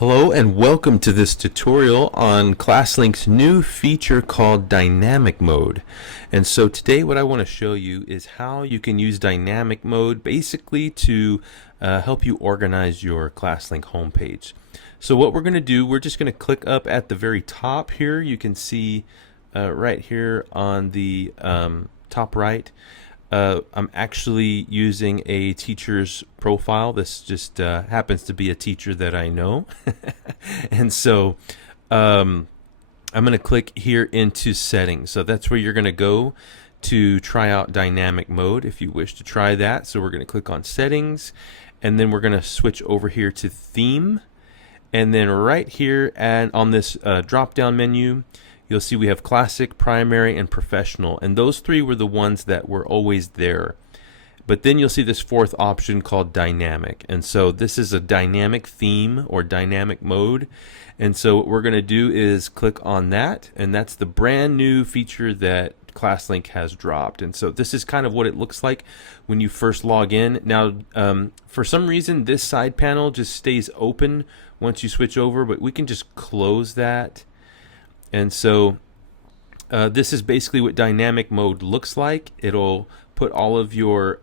Hello and welcome to this tutorial on ClassLink's new feature called Dynamic Mode. And so today what I want to show you is how you can use Dynamic Mode basically to help you organize your ClassLink homepage. So what we're going to do, we're just going to click up at the very top here. You can see right here on the top right. I'm actually using a teacher's profile. This just happens to be a teacher that I know. And so I'm going to click here into settings. So that's where you're going to go to try out dynamic mode if you wish to try that. So we're going to click on settings, and then we're going to switch over here to theme. And then right here and on this drop down menu, you'll see we have classic, primary, and professional, and those three were the ones that were always there. But then you'll see this fourth option called dynamic, and so this is a dynamic theme or dynamic mode. And so what we're going to do is click on that, and that's the brand new feature that ClassLink has dropped. And so this is kind of what it looks like when you first log in. Now for some reason this side panel just stays open once you switch over, but we can just close that. And so this is basically what dynamic mode looks like. It'll put all of your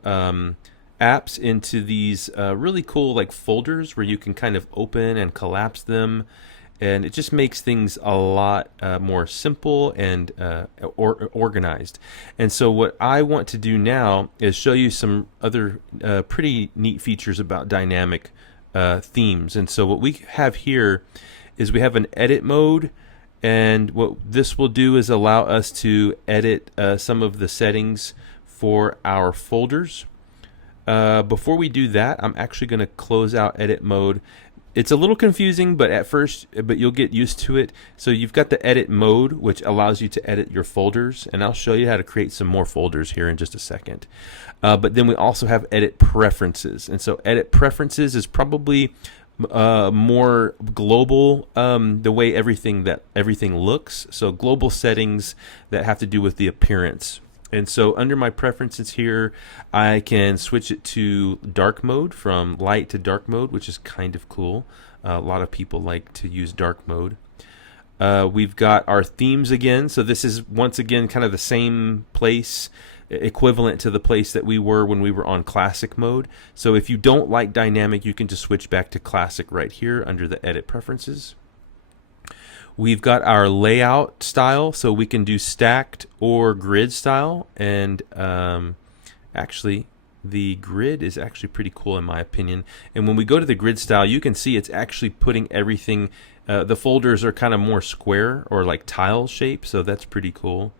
apps into these really cool like folders where you can kind of open and collapse them, and it just makes things a lot more simple and organized. And so what I want to do now is show you some other pretty neat features about dynamic themes. And so what we have here is we have an edit mode. And what this will do is allow us to edit some of the settings for our folders. Before we do that, I'm actually going to close out edit mode. It's a little confusing, but you'll get used to it. So you've got the edit mode, which allows you to edit your folders, and I'll show you how to create some more folders here in just a second. But then we also have edit preferences, and so edit preferences is probably more global, the way everything looks. So global settings that have to do with the appearance. And so under my preferences here, I can switch it to dark mode, from light to dark mode, which is kind of cool. A lot of people like to use dark mode. We've got our themes again. So this is once again kind of the same place, equivalent to the place that we were when we were on classic mode. So if you don't like dynamic, you can just switch back to classic right here under the edit preferences. We've got our layout style, so we can do stacked or grid style, and actually the grid is actually pretty cool in my opinion. And when we go to the grid style, you can see it's actually putting everything, the folders are kind of more square or like tile shape, so that's pretty cool.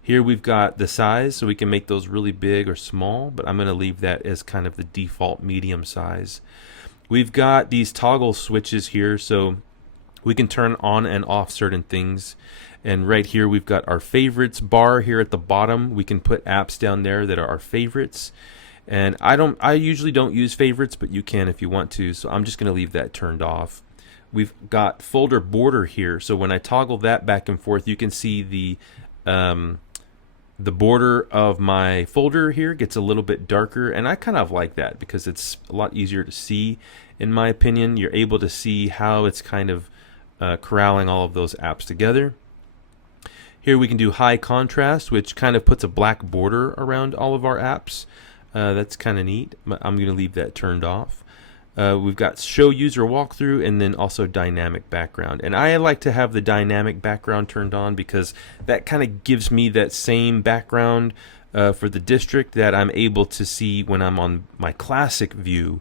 Here we've got the size, so we can make those really big or small, but I'm going to leave that as kind of the default medium size. We've got these toggle switches here, so we can turn on and off certain things. And right here we've got our favorites bar here at the bottom. We can put apps down there that are our favorites. And I usually don't use favorites, but you can if you want to, so I'm just going to leave that turned off. We've got folder border here, so when I toggle that back and forth, you can see the border of my folder here gets a little bit darker, and I kind of like that because it's a lot easier to see. In my opinion, you're able to see how it's kind of corralling all of those apps together. Here we can do high contrast, which kind of puts a black border around all of our apps. That's kind of neat, but I'm going to leave that turned off. We've got show user walkthrough, and then also dynamic background. And I like to have the dynamic background turned on because that kind of gives me that same background for the district that I'm able to see when I'm on my classic view.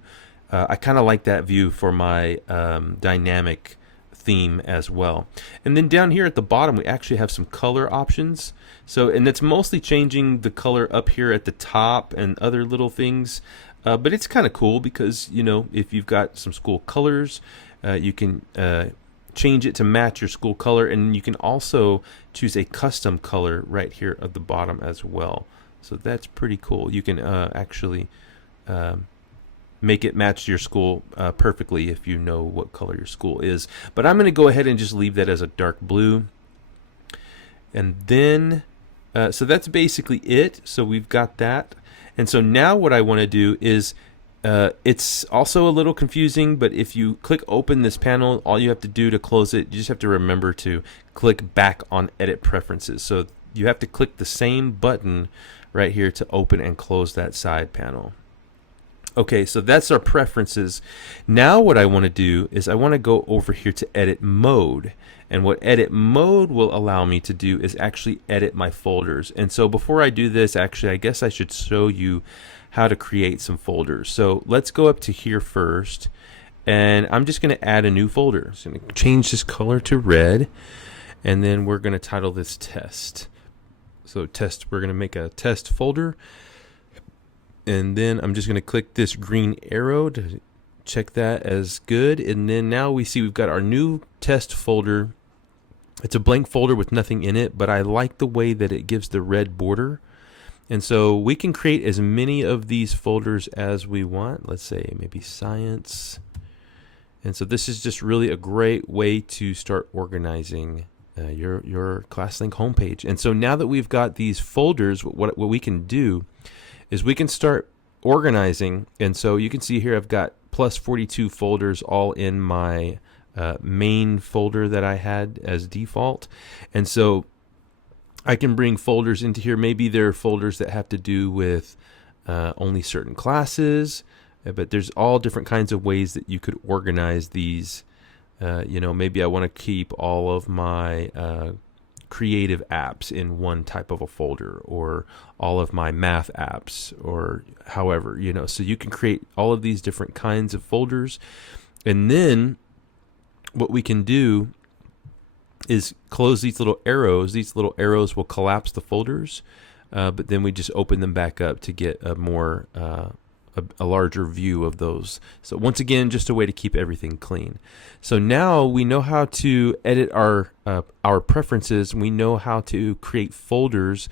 I kind of like that view for my dynamic theme as well. And then down here at the bottom we actually have some color options. So, and it's mostly changing the color up here at the top and other little things. But it's kind of cool because, you know, if you've got some school colors, you can change it to match your school color, and you can also choose a custom color right here at the bottom as well. So that's pretty cool. You can actually make it match your school perfectly if you know what color your school is. But I'm going to go ahead and just leave that as a dark blue. And then, so that's basically it. So we've got that. And so now what I want to do is It's also a little confusing, but if you click open this panel, all you have to do to close it, you just have to remember to click back on edit preferences. So you have to click the same button right here to open and close that side panel. Okay, so that's our preferences. Now what I want to do is I want to go over here to edit mode. And what edit mode will allow me to do is actually edit my folders. And so before I do this, actually, I guess I should show you how to create some folders. So let's go up to here first. And I'm just going to add a new folder. So I'm going to change this color to red. And then we're going to title this test. So test, we're going to make a test folder. And then I'm just going to click this green arrow to check that as good. And then now we see we've got our new test folder. It's a blank folder with nothing in it, but I like the way that it gives the red border. And so we can create as many of these folders as we want. Let's say maybe science. And so this is just really a great way to start organizing your ClassLink homepage. And so now that we've got these folders, what we can do is we can start organizing. And so you can see here I've got plus 42 folders all in my main folder that I had as default. And so I can bring folders into here. Maybe there are folders that have to do with only certain classes, but there's all different kinds of ways that you could organize these. You know, maybe I want to keep all of my creative apps in one type of a folder, or all of my math apps, or however, you know. So you can create all of these different kinds of folders. And then what we can do is close these little arrows. These little arrows will collapse the folders, but then we just open them back up to get a more a larger view of those. So once again, just a way to keep everything clean. So now we know how to edit our preferences. We know how to create folders.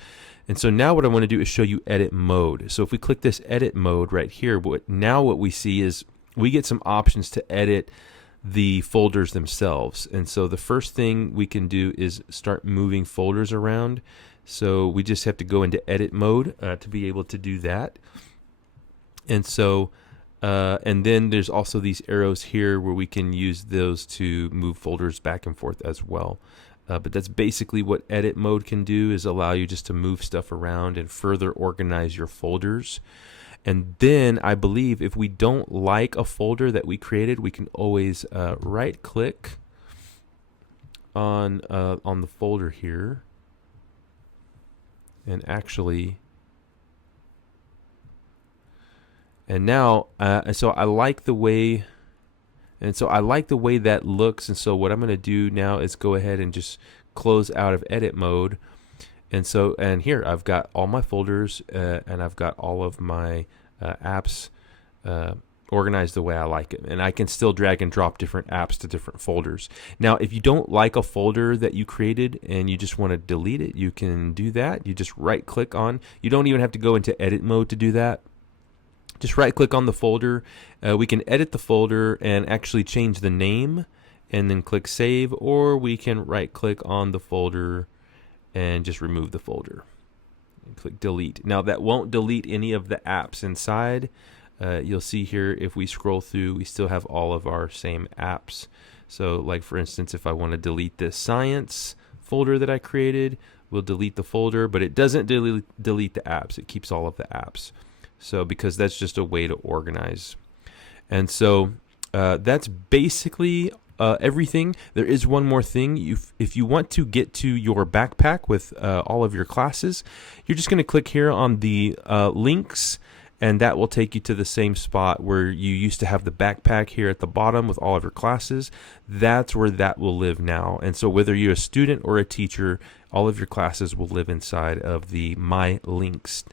And so now what I want to do is show you edit mode. So if we click this edit mode right here, what we see is we get some options to edit the folders themselves. And so the first thing we can do is start moving folders around. So we just have to go into edit mode to be able to do that. And so, and then there's also these arrows here where we can use those to move folders back and forth as well. But that's basically what edit mode can do, is allow you just to move stuff around and further organize your folders. And then I believe if we don't like a folder that we created, we can always right click on the folder here and actually. And now, so I like the way, that looks. And so what I'm going to do now is go ahead and just close out of edit mode. And so, and here I've got all my folders and I've got all of my apps organized the way I like it. And I can still drag and drop different apps to different folders. Now, if you don't like a folder that you created and you just want to delete it, you can do that. You just right click on, you don't even have to go into edit mode to do that. Just right click on the folder. We can edit the folder and actually change the name and then click save, or we can right click on the folder and just remove the folder and click delete. Now that won't delete any of the apps inside. You'll see here if we scroll through, we still have all of our same apps. So like for instance, if I want to delete this science folder that I created, we'll delete the folder, but it doesn't delete the apps. It keeps all of the apps. So because that's just a way to organize. And so that's basically everything. There is one more thing. If you want to get to your backpack with all of your classes, you're just going to click here on the links, and that will take you to the same spot where you used to have the backpack here at the bottom with all of your classes. That's where that will live now. And so whether you're a student or a teacher, all of your classes will live inside of the My Links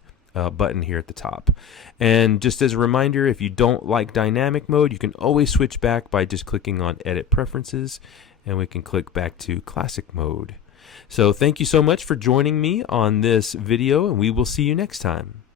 button here at the top. And just as a reminder, if you don't like dynamic mode, you can always switch back by just clicking on edit preferences, and we can click back to classic mode. So thank you so much for joining me on this video, and we will see you next time.